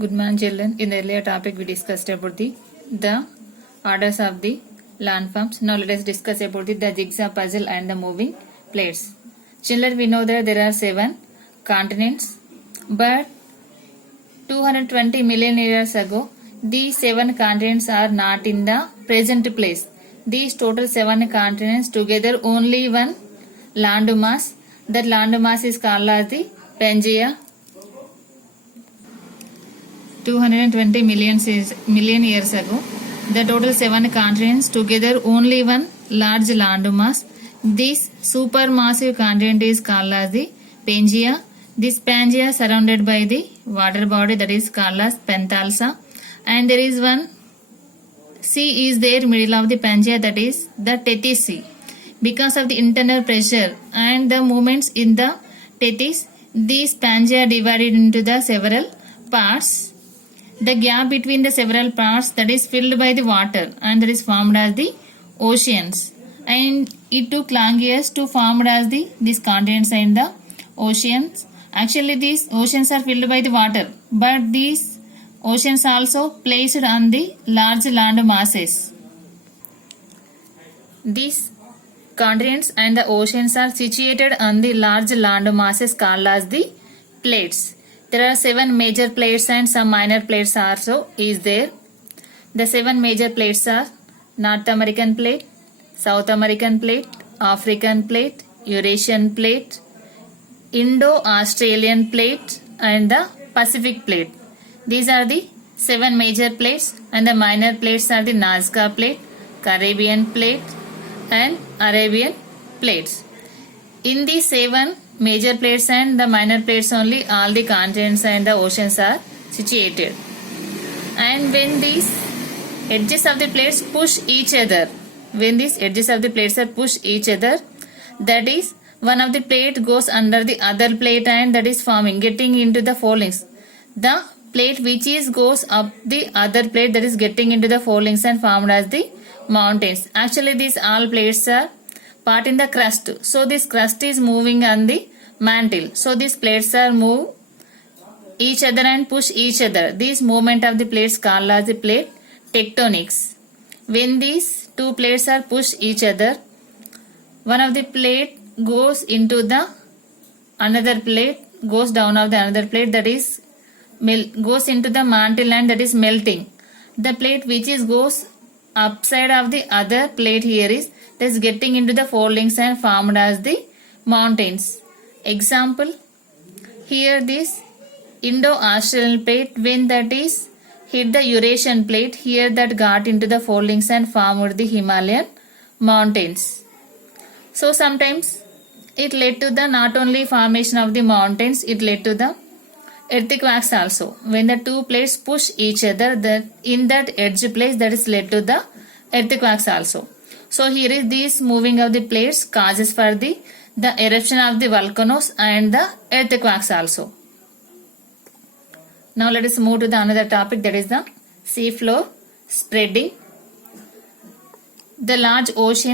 Good morning, children. In the earlier topic, we discussed about the orders of the landforms. Now let us discuss about the jigsaw puzzle and the moving plates. Children, we know that there are 7 continents, but 220 million years ago, these 7 continents are not in the present place. These total 7 continents together only one landmass. That landmass is called as the Pangea. 220 million years ago, the total 7 continents together only one large landmass. This supermassive continent is called as the Pangea. This Pangea surrounded by the water body that is called as Penthalsa, and there is one sea is there middle of the Pangea, that is the Tethys Sea. Because of the internal pressure and the movements in the Tethys, these Pangea divided into the several parts. The gap between the several parts that is filled by the water and that is formed as the oceans, and it took long years to form as these continents and the oceans. Actually, these oceans are filled by the water, but these oceans also placed on the large land masses. These continents and the oceans are situated on the large land masses called as the plates. There are 7 major plates and some minor plates also is there. The 7 major plates are North American plate, South American plate, African plate, Eurasian plate, Indo-Australian plate and the Pacific plate. These are the 7 major plates, and the minor plates are the Nazca plate, Caribbean plate and Arabian plates. In the 7 major plates and the minor plates only all the continents and the oceans are situated. And when these edges of the plates push each other, that is one of the plate goes under the other plate and that is forming, getting into the foldings. The plate which is goes up the other plate, that is getting into the foldings and formed as the mountains. Actually, these all plates are part in the crust. So this crust is moving on the mantle. So these plates are move each other and push each other. This movement of the plates called as the plate tectonics. When these 2 plates are pushed each other, one of the plate goes into the another plate, goes down of the another plate, that is goes into the mantle and that is melting. The plate which is goes upside of the other plate here is that is getting into the foldings and formed as the mountains. Example, here this Indo-Australian plate, when that is hit the Eurasian plate, here that got into the foldings and formed the Himalayan mountains. So sometimes it led to the not only formation of the mountains, it led to the earthquakes also. When the 2 plates push each other, that in that edge place, that is led to the earthquakes also. So here is this moving of the plates causes for the eruption of the volcanoes and the earthquakes also. Now let us move to the another topic, that is the sea floor spreading. The large ocean